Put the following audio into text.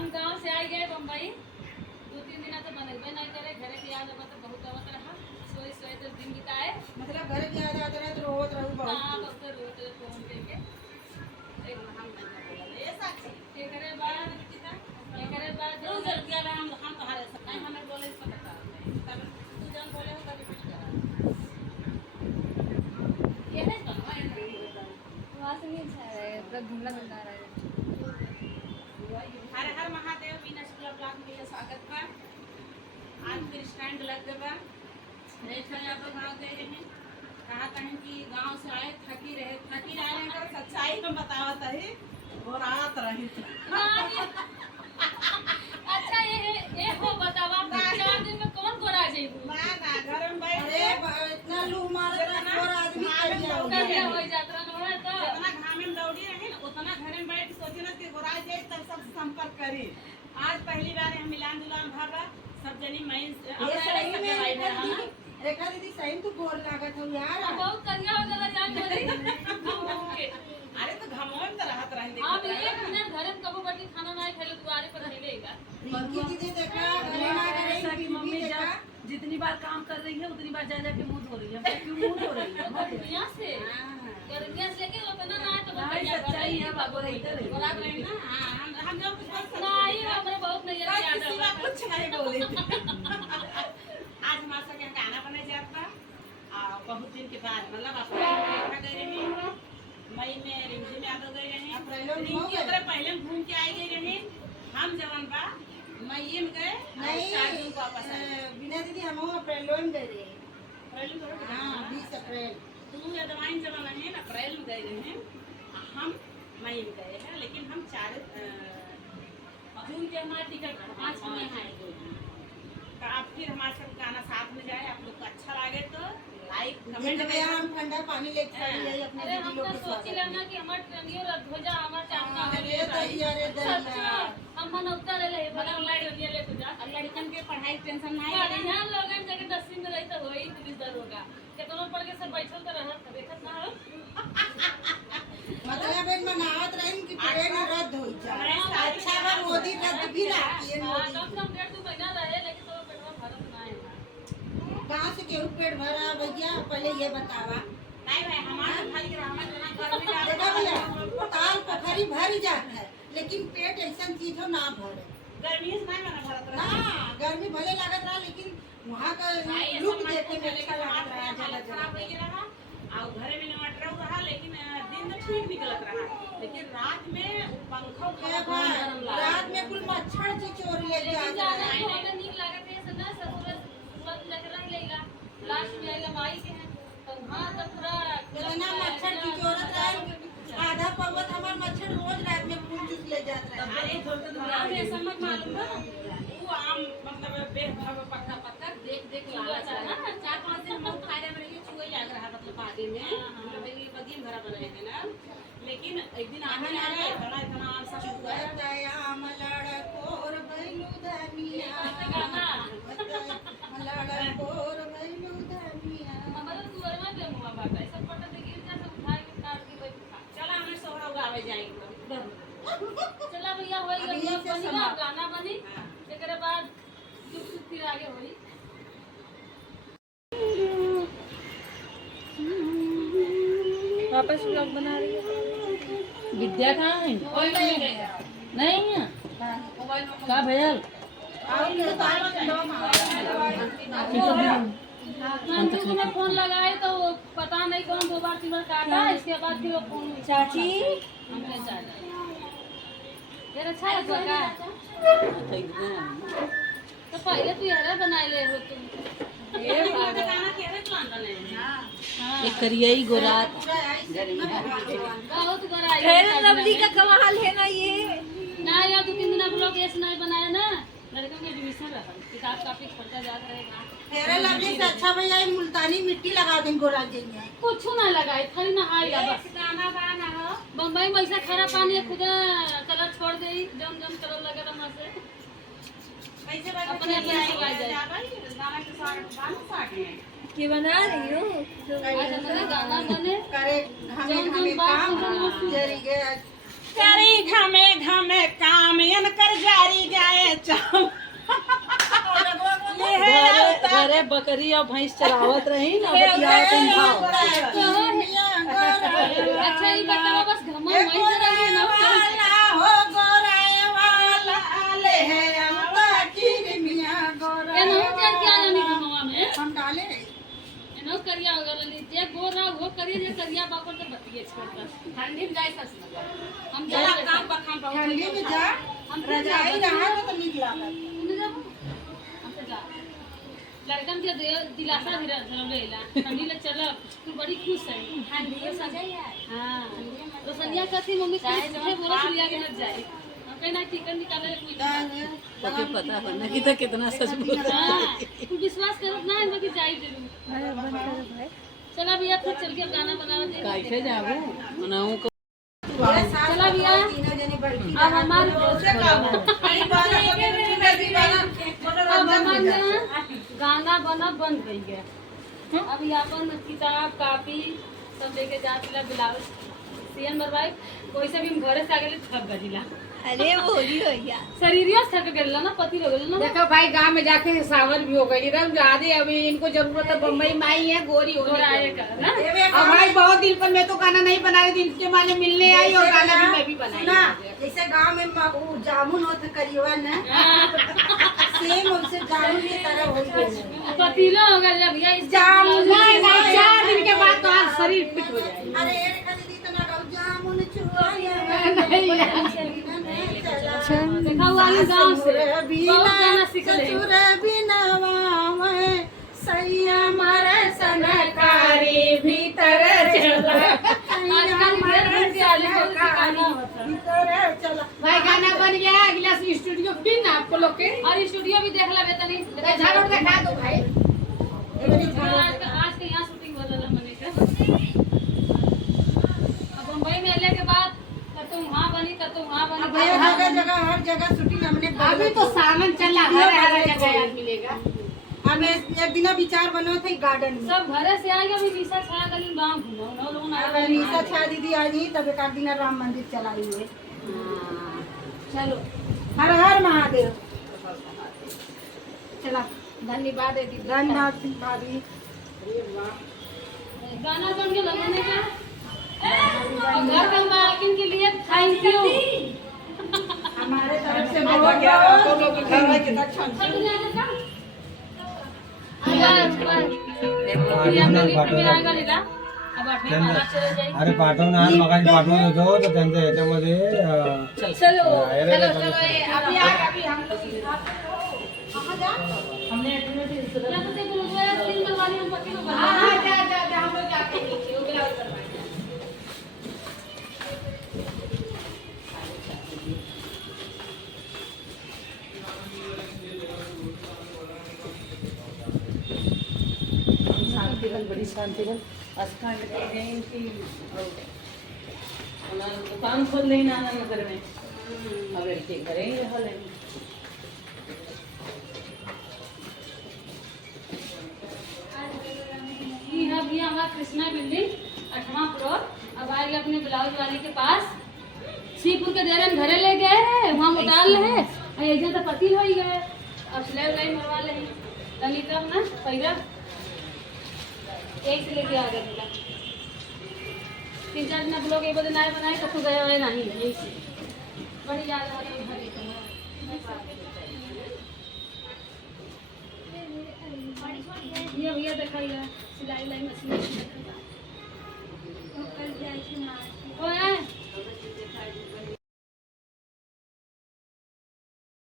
हम गांव से आ गए बम्बई 2-3 दिन तो बनबे नहीं करे घरे की याद अब तो बहुत आवत रहा सोई सोई तो दिन बिताए मतलब घर की याद आते रहे तो रोत रहू हां बहुत बस रोज फोन करके एक हम बंदा बोला ये साक्षी एकरे बाद जो जल्दी आला हम तुम्हारे साथ नहीं हमें बोले इसको बता तब तू जान बोले हो कभी कुछ करा ये है तो वहाँ से नहीं अच्छा है पूरा धुंधला धुंधला रहा है। हर हर महादेव मीना शुक्ला ब्लॉक में स्वागत बा। आज फिर स्टैंड लग गए बा। रेखा आप गाँव गए रहे कहा कहीं कि गांव से आए थकी रहे कर सच्चाई में बतावत है और रात रही अच्छा ये हो बतावा 4 दिन में कौन गोरा जेबू ना घर में बैठ अरे इतना लू मारत रहा और आदमी करिया हो यात्रा न होए तो जितना घाम में दौड़ी रही ना उतना घर में बैठ सोची ना कि गोरा जाए तब सब संपर्क करी। आज पहली बार हम मिलान दुलान भाबा सब जनी मैं रेखा दीदी सही तो गोर लागत हो यार बहुत करिया हो गला जान बोली अरे तो घमोन तो राहत रही हां एक मिनट घरे में कबो बैठ खाना नहीं खाले दुआरे पर रहेगा रिंकी दीदी देखा घरे ना करे कि मम्मी देखा जितनी बार काम कर रही है उतनी बार जा जाके मुंह धो रही है क्यों मुंह धो रही है दुनिया से गर्मियां से लेके उतना ना तो भाई सच्चाई है बाबू रही है बोला रहे ना हम जब कुछ नहीं हमरे बहुत नहीं याद है कुछ नहीं बोले आज हमारे साथ यहाँ गाना बने जाता बहुत दिन के बाद मतलब अप्रैल में गए रहे मई में रिमझिम में आगे गए रहे पहले घूम के आई गई रहे हम जवन बा मई में गए नहीं 4 दिन वापस आए बिना दीदी हम अप्रैल में गए रहे हां 20 अप्रैल तू ये दवाई जवन है ना अप्रैल में गए रहे हम मई में गए हैं लेकिन हम 4 जून के हमारा टिकट 5 में है तो आप फिर हमारे साथ गाना साथ में जाए आप लोग को अच्छा लगे तो लाइक कमेंट में हम ठंडा पानी लेके खड़ी है अपने अरे दीदी हम लोग तो के सोच स्वागत लेना कि हमार ट्रेनियो रद्द हो जा हमार चांदा अरे दैया हम मनौता ले बगल लड़की ले तो जा लड़कन के पढ़ाई टेंशन नहीं है यहां लोगन जगह 10 दिन रही तो होई पुलिस दर होगा केतनो पढ़ के सब बैठल तो रहत देखत ना हो मतलब इन मनावत रही कि ट्रेन रद्द हो जाए अच्छा बा मोदी रद्द भी रखी है मोदी कम से कम 1.5 महीना रहे लेकिन तो पेटवा भरत ना है कहां से केहू पेट भरा भैया पहले ये बतावा नहीं भाई हमारे खाली ग्राम में जना घर में देखा भैया ताल पोखरी भर जाता है लेकिन पेट ऐसा चीज हो ना भरे गर्मी से नहीं मना भरत रहा हां गर्मी भले लागत रहा लेकिन वहां का लुक देखे में अच्छा लागत रहा जला खराब हो रहा और घरे में नट रहा लेकिन दिन तो ठीक निकलत रहा लेकिन रात में पंखा रात में कुल मच्छर चिचोर ले जाता है नहीं नीक लागत है सब ना ससुर सुबह लग रहा लेगा लास्ट में आएगा माई के हैं तो हां तो पूरा कितना मच्छर चिचोरत रहा आधा पर्वत हमार मच्छर रोज रात में फूल चूस ले जाता है अरे हमें समझ मालूम है वो आम मतलब बेभव पक्का पक्का देख लालच है ना 4-5 दिन हम खाए रहे ये छुए लग रहा मतलब बादी में मतलब ये बगीन भरा बनाए थे ना लेकिन एक दिन आने आ गए इतना आम सा हुआ है आम लड़कोर भैलू धनिया गाना लड़कोर भैलू धनिया हमारे दुआर में पे हुआ बात है सब पता गिर जा सब उठा के काट के बैठा चला हमें सोहरा गावे जाएंगे चला भैया होई बनिया गाना बनी एकरे बाद चुप चुप फिर आगे होई वापस व्लॉग बना रही है विद्या कहाँ है नहीं है का भैया मंजू ने फोन लगाए तो पता नहीं कौन 2 बार 3 बार काटा इसके बाद फिर वो फोन चाची हमने चाटा यार अच्छा है तो का तो पहले तू यार बना ले हो तुम ये गाना केरे प्लान बने हां एक करियई गोरात बहुत गराई फेयर लवली का कमाल है ना ये ना यार 2-3 दिन ब्लॉग ऐसे नहीं बनाया ना लड़कों के एडमिशन रहा किताब काफी खर्चा ज्यादा रहेगा तेरे लगने से अच्छा भैया मुल्तानी मिट्टी लगा दें गोरा देंगे कुछ ना लगाए खाली नहाएगा बस गाना गाना हो बम्बई में ऐसा खारा पानी है खुद कलर छोड़ दे जम कलर लगे तो मत से कैसे बात अपने अपने सवाल जाए गाना के साथ गाना साथ ये बना रही हो आज हमारा गाना बने करे हमें काम जरी गए करी घमे घमे कामयन कर जारी गाय चाम ये है अवतार। घरे बकरी और भैंस चरावत रही ना बतियावत इन भाव। अच्छा ये बताओ बस घमा वहीं से रहिए ना हो गोराए वाला ले है अवतार की मियां ये गोराए नहीं क्या क्या जानी घमा में हम डाले एनो करिया वगैरह लीजिए गोरा वो करिए जे करिया बापर तो बतिए छोड़ता ठंडी में जाए सस हम जरा जा काम बखाम बहुत ठंडी में जा हम रजाई रहा तो निक लागत उन्हें जाओ हम तो जा लड़कन के दिलासा धीरे धरलेला ठंडी ले चल तू बड़ी खुश है ठंडी में सजा यार। हां तो संध्या कहती मम्मी से बोला लिया के लग जाए हम कहीं ना टिकट निकाले कोई ओके पता है ना कि तो कितना सच बोल रहा है। हां तू विश्वास करत ना है कि जाई जरूर अरे बंद कर भाई चला भैया फिर चल के गाना बनावा दे कैसे जाबू मनाऊ को चला भैया तीनों जने बैठी अब हमारे अब हमारे गाना बना बंद गई है। अब यहाँ पर किताब कापी सब लेके जाती ब्लाउज सियन मरवाई कोई से भी हम घरे से आगे थक गजिला अरे वो ही हो गया शरीरिया थक गइल ना पति हो गइल ना देखो भाई गांव में जाके सावन भी हो गई एकदम ज्यादा अभी इनको जरूरत है बम्बई माई है गोरी हो गोरा आए का ना और भाई बहुत दिन पर मैं तो गाना नहीं बना रही थी इनके माने मिलने आई और गाना भी मैं भी बनाई ना जैसे गांव में वो जामुन होता करियवा ना सेम उससे जामुन की तरह हो गई पतीला हो गइल भैया इस जामुन नहीं नहीं 4 दिन के बाद तो आज शरीर फिट हो जाएगा। अरे एक खाली इतना गाँव जामुन चुराया देखा हुआ गांव से बहुत गाना सीख ले ससुर बिनवा सैया मारे सनकारी भीतर चला आजकल घर घर के आले को गाना होता भीतर चला भाई गाना बन गया अगला स्टूडियो फिर ना आपको लोग के और स्टूडियो भी देख ला तनी झाड़ दिखा दो भाई। आज के यहाँ शूटिंग हो रहा मने का अब बम्बई में आने के बाद कतौ वहाँ बनी कतौ वहाँ अब बनी जगह जगह हर जगह शूटिंग हमने अभी तो सावन चला हर जगह याद मिलेगा। हमें एक दिन विचार बनो थे गार्डन में सब घरे से आएगा अभी निशा छा गली गांव घूमो ना लोग ना अगर निशा छा दीदी आ गई तब एक आध दिन राम मंदिर चलाई हुए चलो हर हर महादेव चला धन्यवाद दीदी धन्यवाद भाभी गाना बन के लगाने का और घर का मालकिन के लिए थैंक यू हमारे तरफ से बहुत अरे पाठवून आज मगाशी पाठवून होतो तर त्यांच्या ह्याच्यामध्ये चलो चलो अभी अभी हम हमने या तो देखो लोग तीन बनवानी हम पति को हाँ बना जा हम लोग जाके नीचे वो ब्लाउज करवाएंगे। शांतिवन बड़ी शांतिवन अस्थान के गए कि दुकान खोल लें नाना नगर में अगर के करेंगे हल अब ये हमारा कृष्णा बिल्डिंग 8वां फ्लोर। अब आएगा अपने ब्लाउज वाले के पास सीपुर के देर घरे ले गए हैं वहाँ उतार ले हैं ऐसे तो पति हो ही गए अब सिलाई उलाई मरवा ले तनी तब ना पैरा एक से लेके आ गए बोला 3-4 दिन लोग एक बजे नए बनाए तो तू गए हुए नहीं यही से बड़ी याद आ रही है ये भैया दिखाइए सिलाई लाई मशीन हो